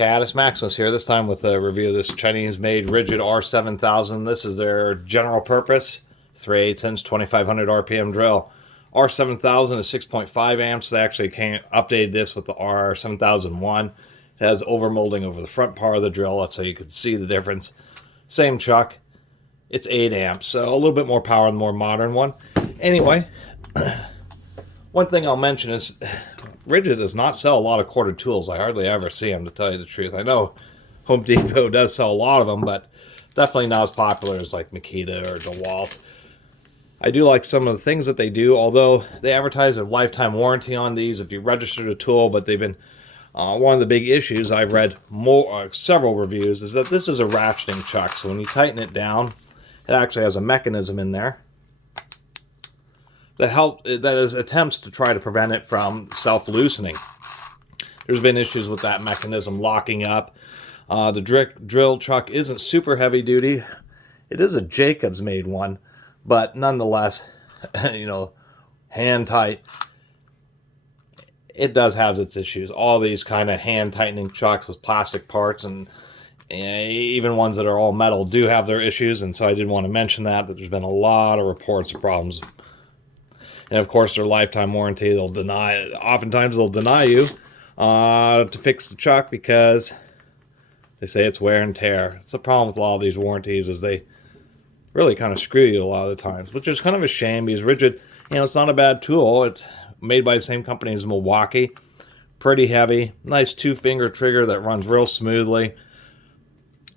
Catus, Maximus here, this time with a review of this Chinese-made Ridgid R7000. This is their general purpose 3/8 inch 2500 RPM drill. R7000 is 6.5 amps. They actually updated this with the R7001. It has overmolding over the front part of the drill, so you can see the difference. Same chuck. It's 8 amps, so a little bit more power than the more modern one. Anyway, one thing I'll mention is Ridgid does not sell a lot of quarter tools. I hardly ever see them, to tell you the truth. I know Home Depot does sell a lot of them, but definitely not as popular as like Makita or DeWalt. I do like some of the things that they do, although they advertise a lifetime warranty on these if you registered a tool, but they've been one of the big issues I've read several reviews is that this is a ratcheting chuck. So when you tighten it down, it actually has a mechanism in there that is attempts to try to prevent it from self-loosening. There's been issues with that mechanism locking up. The drill chuck isn't super heavy duty. It is a Jacobs made one, but nonetheless, you know, hand tight. It does have its issues. All these kind of hand tightening chucks with plastic parts and even ones that are all metal do have their issues, and so I did want to mention that there's been a lot of reports of problems. And of course, their lifetime warranty, oftentimes they'll deny you to fix the chuck because they say it's wear and tear. It's the problem with a lot of these warranties is they really kind of screw you a lot of the times, which is kind of a shame because Ridgid, you know, it's not a bad tool. It's made by the same company as Milwaukee. Pretty heavy, nice 2-finger trigger that runs real smoothly.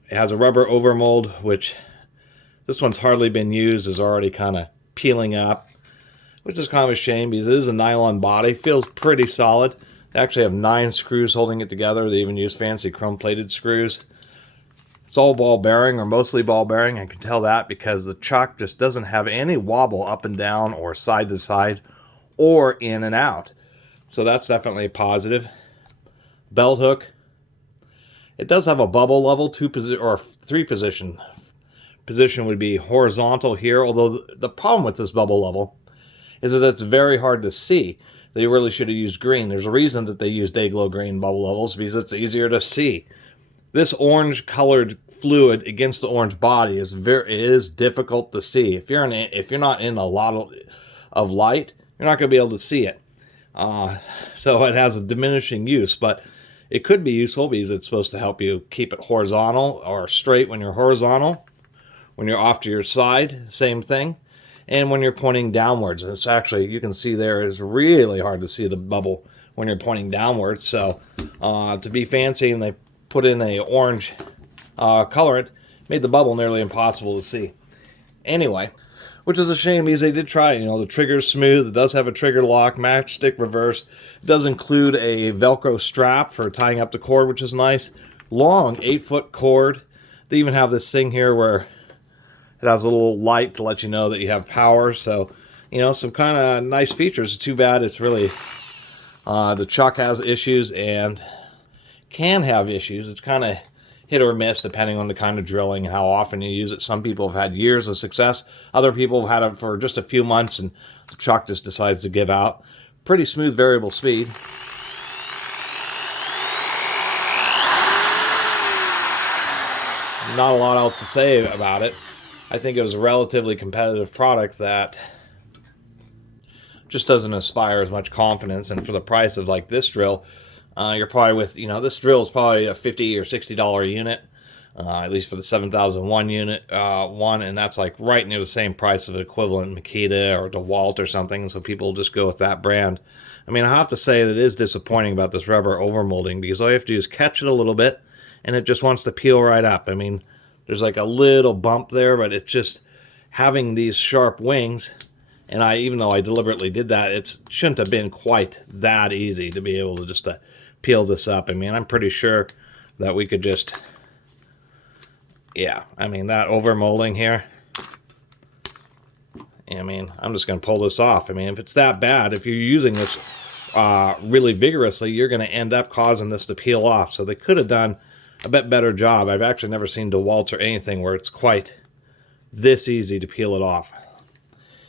It has a rubber overmold, which this one's hardly been used, is already kind of peeling up, which is kind of a shame because it is a nylon body. Feels pretty solid. They actually have 9 screws holding it together. They even use fancy chrome-plated screws. It's all ball bearing, or mostly ball bearing. I can tell that because the chuck just doesn't have any wobble up and down or side to side or in and out. So that's definitely a positive. Belt hook. It does have a bubble level, 3 position. Position would be horizontal here, although the problem with this bubble level is that it's very hard to see. They really should have used green. There's a reason that they use Dayglow green bubble levels, because it's easier to see. This orange colored fluid against the orange body is difficult to see. If you're not in a lot of light, you're not going to be able to see it. So it has a diminishing use, but it could be useful because it's supposed to help you keep it horizontal or straight when you're horizontal. When you're off to your side, same thing. And when you're pointing downwards, and it's actually, you can see there, it's really hard to see the bubble when you're pointing downwards. So to be fancy, and they put in a orange colorant, made the bubble nearly impossible to see. Anyway, which is a shame because they did try it. You know, the trigger's smooth. It does have a trigger lock, matchstick reverse. It does include a Velcro strap for tying up the cord, which is nice. Long 8-foot cord. They even have this thing here where it has a little light to let you know that you have power. So, you know, some kind of nice features. Too bad it's really, the chuck has issues and can have issues. It's kind of hit or miss depending on the kind of drilling and how often you use it. Some people have had years of success. Other people have had it for just a few months and the chuck just decides to give out. Pretty smooth variable speed. Not a lot else to say about it. I think it was a relatively competitive product that just doesn't inspire as much confidence. And for the price of like this drill, you're probably with, you know, this drill is probably a $50 or $60 unit, at least for the 7001 unit and that's like right near the same price of equivalent Makita or DeWalt or something. So people just go with that brand. I mean, I have to say that it is disappointing about this rubber overmolding because all you have to do is catch it a little bit and it just wants to peel right up. I mean, there's like a little bump there, but it's just having these sharp wings. And even though I deliberately did that, it shouldn't have been quite that easy to be able to just peel this up. I mean, I'm pretty sure that we could just, yeah, I mean, that overmolding here, I mean, I'm just going to pull this off. I mean, if it's that bad, if you're using this really vigorously, you're going to end up causing this to peel off. So they could have done a bit better job. I've actually never seen DeWalt or anything where it's quite this easy to peel it off.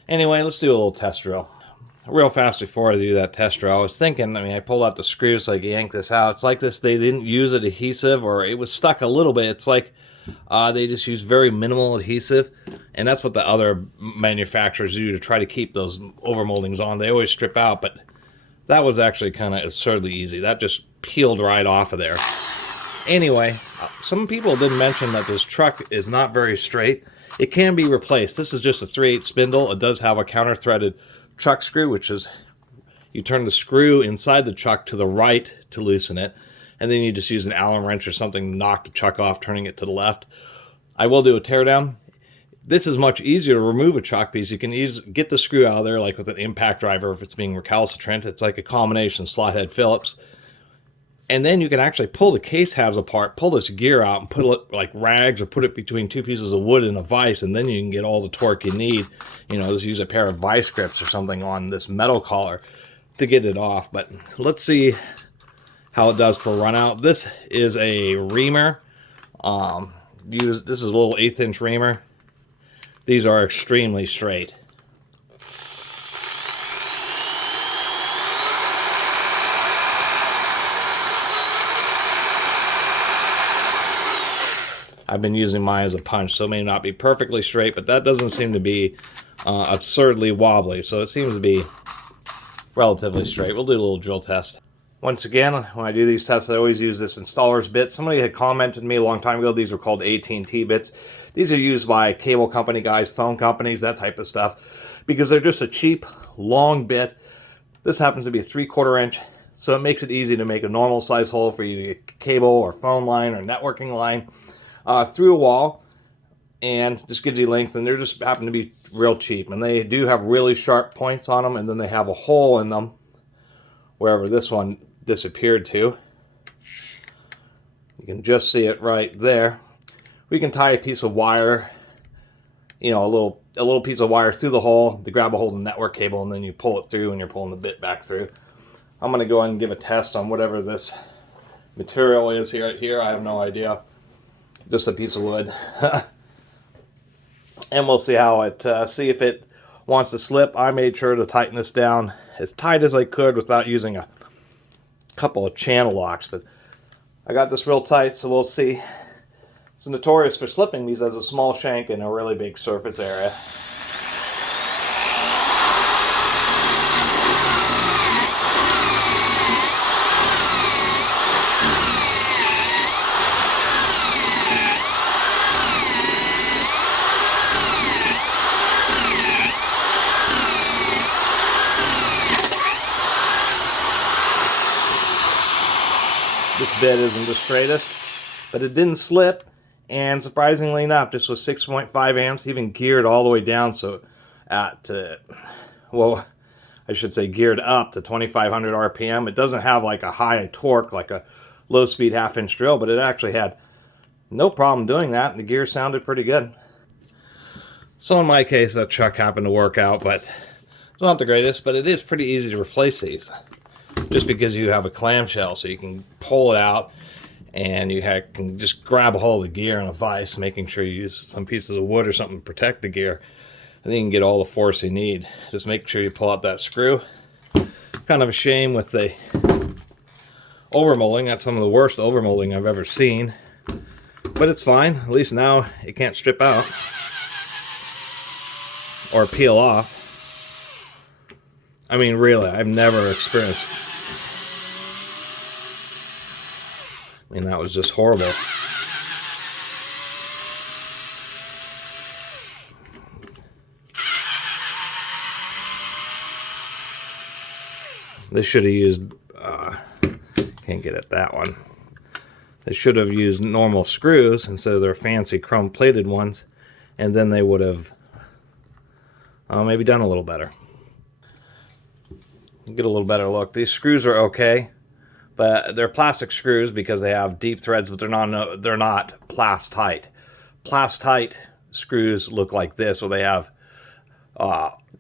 Anyway, let's do a little test drill. real fast before I do that test drill, I was thinking, I mean, I pulled out the screws so I could yank this out. It's like this, they didn't use an adhesive, or it was stuck a little bit. It's like they just use very minimal adhesive, and that's what the other manufacturers do to try to keep those overmoldings on. They always strip out, but that was actually kind of absurdly easy. That just peeled right off of there. Anyway, some people did mention that this truck is not very straight. It can be replaced. This is just a 3/8 spindle. It does have a counter-threaded truck screw, which is you turn the screw inside the chuck to the right to loosen it, and then you just use an Allen wrench or something to knock the chuck off, turning it to the left. I will do a teardown. This is much easier to remove a chuck because you can get the screw out of there like with an impact driver if it's being recalcitrant. It's like a combination slot head Phillips. And then you can actually pull the case halves apart, pull this gear out, and put it like rags or put it between two pieces of wood in a vise, and then you can get all the torque you need. You know, just use a pair of vice grips or something on this metal collar to get it off. But let's see how it does for run out. This is a reamer. This is a little 1/8 inch reamer. These are extremely straight. I've been using mine as a punch, so it may not be perfectly straight, but that doesn't seem to be absurdly wobbly, so it seems to be relatively straight. We'll do a little drill test. Once again, when I do these tests, I always use this installer's bit. Somebody had commented to me a long time ago, these were called AT&T bits. These are used by cable company guys, phone companies, that type of stuff, because they're just a cheap, long bit. This happens to be a 3/4 inch, so it makes it easy to make a normal size hole for you to get cable or phone line or networking line through a wall, and just gives you length, and they just happen to be real cheap, and they do have really sharp points on them, and then they have a hole in them wherever this one disappeared to. You can just see it right there. We can tie a piece of wire, you know, a little piece of wire through the hole to grab a hold of the network cable, and then you pull it through and you're pulling the bit back through. I'm going to go ahead and give a test on whatever this material is here. I have no idea. Just a piece of wood. And we'll see how it, see if it wants to slip. I made sure to tighten this down as tight as I could without using a couple of channel locks, but I got this real tight, so we'll see. It's notorious for slipping because it has a small shank and a really big surface area. This bit isn't the straightest, but it didn't slip, and surprisingly enough, just with 6.5 amps, even geared all the way down, so at, well, I should say geared up to 2500 RPM. It doesn't have like a high torque, like a low-speed half-inch drill, but it actually had no problem doing that, and the gear sounded pretty good. So in my case, that chuck happened to work out, but it's not the greatest, but it is pretty easy to replace these. Just because you have a clamshell, so you can pull it out and you can just grab a hold of the gear in a vise, making sure you use some pieces of wood or something to protect the gear, and then you can get all the force you need. Just make sure you pull out that screw. Kind of a shame with the overmolding. That's some of the worst overmolding I've ever seen, but it's fine. At least now it can't strip out or peel off. I mean, really, I've never experienced. I mean, that was just horrible. They should have used, can't get at that one. They should have used normal screws instead of their fancy chrome-plated ones, and then they would have maybe done a little better. Get a little better look. These screws are okay, but they're plastic screws because they have deep threads, but they're not plast-tight. Plast-tight screws look like this, where they have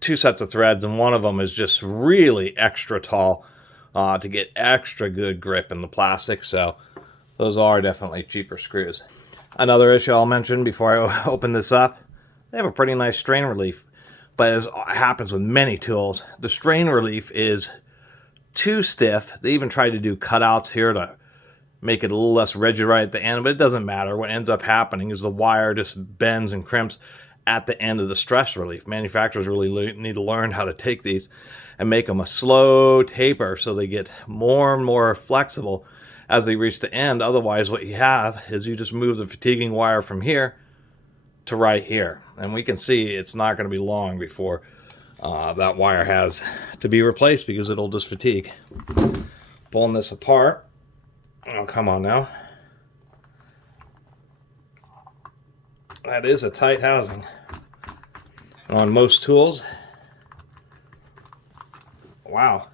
two sets of threads, and one of them is just really extra tall to get extra good grip in the plastic. So those are definitely cheaper screws. Another issue I'll mention before I open this up, they have a pretty nice strain relief. But as happens with many tools, the strain relief is too stiff. They even tried to do cutouts here to make it a little less rigid right at the end, but it doesn't matter. What ends up happening is the wire just bends and crimps at the end of the stress relief. Manufacturers really need to learn how to take these and make them a slow taper so they get more and more flexible as they reach the end. Otherwise, what you have is you just move the fatiguing wire from here to right here. And we can see it's not going to be long before that wire has to be replaced because it'll just fatigue. Pulling this apart. Oh, come on now. That is a tight housing. On most tools, wow.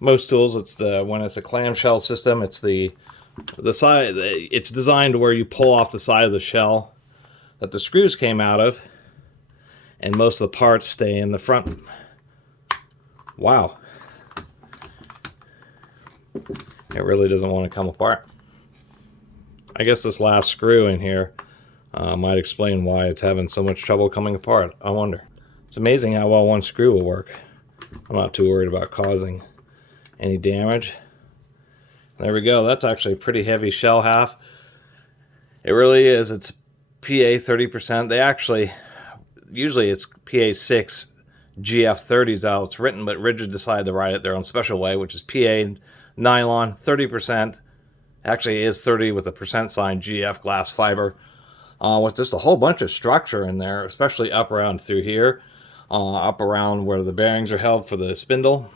Most tools, it's when it's a clamshell system, it's the side. It's designed to where you pull off the side of the shell that the screws came out of, and most of the parts stay in the front. Wow. It really doesn't want to come apart. I guess this last screw in here might explain why it's having so much trouble coming apart. I wonder. It's amazing how well one screw will work. I'm not too worried about causing any damage. There we go. That's actually a pretty heavy shell half. It really is. It's PA 30%. They actually, usually it's PA 6 GF30s out. It's written, but Ridgid decided to write it their own special way, which is PA nylon 30%. Actually, it is 30 with a percent sign, GF glass fiber. With just a whole bunch of structure in there, especially up around through here, up around where the bearings are held for the spindle.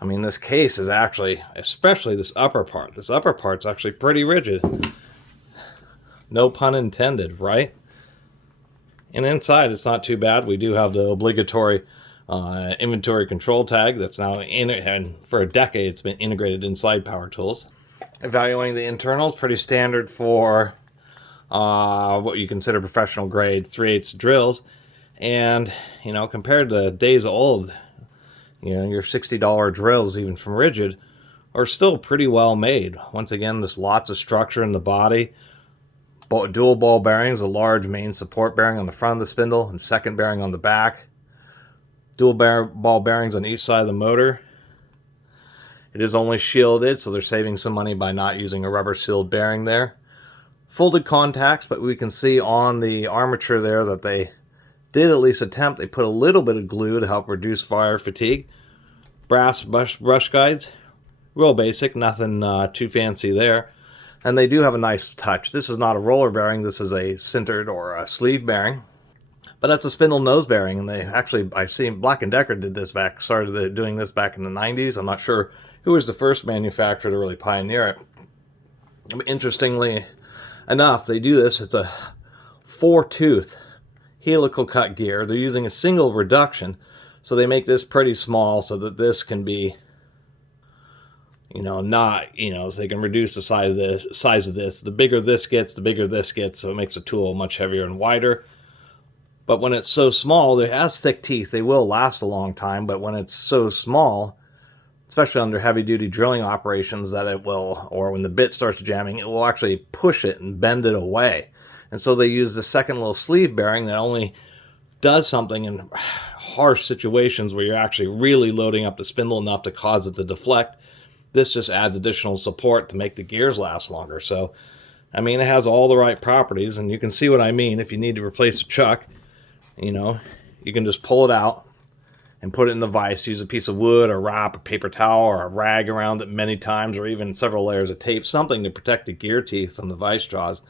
I mean, this case is actually, especially this upper part. This upper part's actually pretty rigid. No pun intended, right? And inside, it's not too bad. We do have the obligatory inventory control tag that's now in it, and for a decade it's been integrated inside power tools. Evaluating the internals, pretty standard for what you consider professional grade 3/8 drills. And, you know, compared to days old, you know, your $60 drills, even from Ridgid, are still pretty well made. Once again, there's lots of structure in the body. Dual ball bearings, a large main support bearing on the front of the spindle and second bearing on the back. Dual ball bearings on each side of the motor. It is only shielded, so they're saving some money by not using a rubber sealed bearing there. Folded contacts, but we can see on the armature there that they did at least attempt. They put a little bit of glue to help reduce fire fatigue. Brass brush guides, real basic, nothing too fancy there. And they do have a nice touch. This is not a roller bearing, this is a sintered or a sleeve bearing. But that's a spindle nose bearing, and they actually, I've seen Black & Decker did this started doing this back in the 90s. I'm not sure who was the first manufacturer to really pioneer it. Interestingly enough, they do this. It's a 4-tooth helical cut gear. They're using a single reduction, so they make this pretty small so that this can be, you know, not, you know, so they can reduce the size of this. The bigger this gets, the bigger this gets, so it makes the tool much heavier and wider. But when it's so small, it has thick teeth. They will last a long time, but when it's so small, especially under heavy-duty drilling operations, that it will, or when the bit starts jamming, it will actually push it and bend it away. And so they use the second little sleeve bearing that only does something in harsh situations where you're actually really loading up the spindle enough to cause it to deflect. This just adds additional support to make the gears last longer. So, I mean, it has all the right properties, and you can see what I mean. If you need to replace a chuck, you know, you can just pull it out and put it in the vise. Use a piece of wood or wrap a paper towel or a rag around it many times, or even several layers of tape, something to protect the gear teeth from the vise jaws.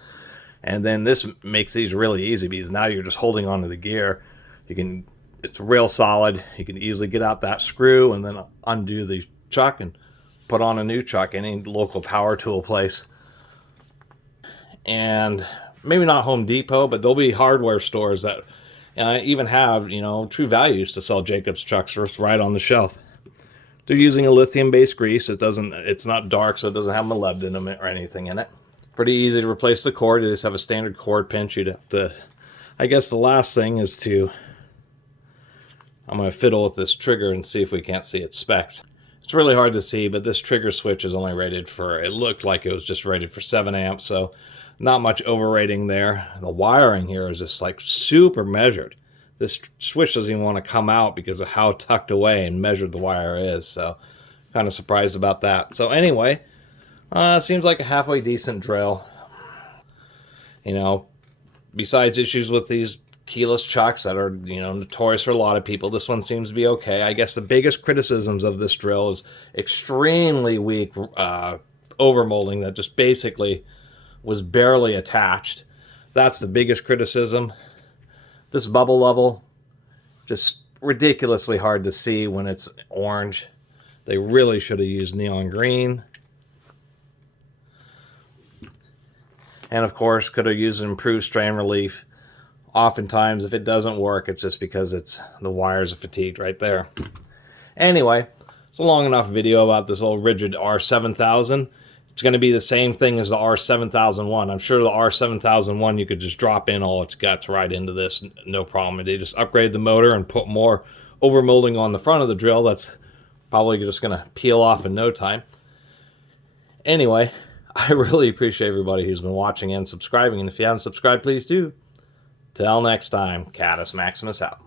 And then this makes these really easy because now you're just holding onto the gear. It's real solid. You can easily get out that screw and then undo the chuck and put on a new chuck, any local power tool place. And maybe not Home Depot, but there'll be hardware stores that even have, you know, True Values to sell Jacobs chucks just right on the shelf. They're using a lithium-based grease. It's not dark, so it doesn't have molybdenum or anything in it. Pretty easy to replace the cord. You just have a standard cord pinch. You'd have to, I guess the last thing is I'm going to fiddle with this trigger and see if we can't see its specs. It's really hard to see, but this trigger switch is only rated for, it looked like it was just rated for 7 amps, so Not much overrating there. The wiring here is just like super measured. This switch doesn't even want to come out because of how tucked away and measured the wire is. So kind of surprised about that. So anyway, seems like a halfway decent drill. You know, besides issues with these keyless chucks that are, you know, notorious for a lot of people, this one seems to be okay. I guess the biggest criticisms of this drill is extremely weak overmolding that just basically was barely attached. That's the biggest criticism. This bubble level, just ridiculously hard to see when it's orange. They really should have used neon green. And of course, could have used improved strain relief. Oftentimes, if it doesn't work, it's just because the wires are fatigued right there. Anyway, it's a long enough video about this old Ridgid R7000. It's going to be the same thing as the R7001. I'm sure the R7001 you could just drop in all its guts right into this, no problem. They just upgrade the motor and put more overmolding on the front of the drill. That's probably just going to peel off in no time. Anyway, I really appreciate everybody who's been watching and subscribing. And if you haven't subscribed, please do. Till next time, Catus Maximus out.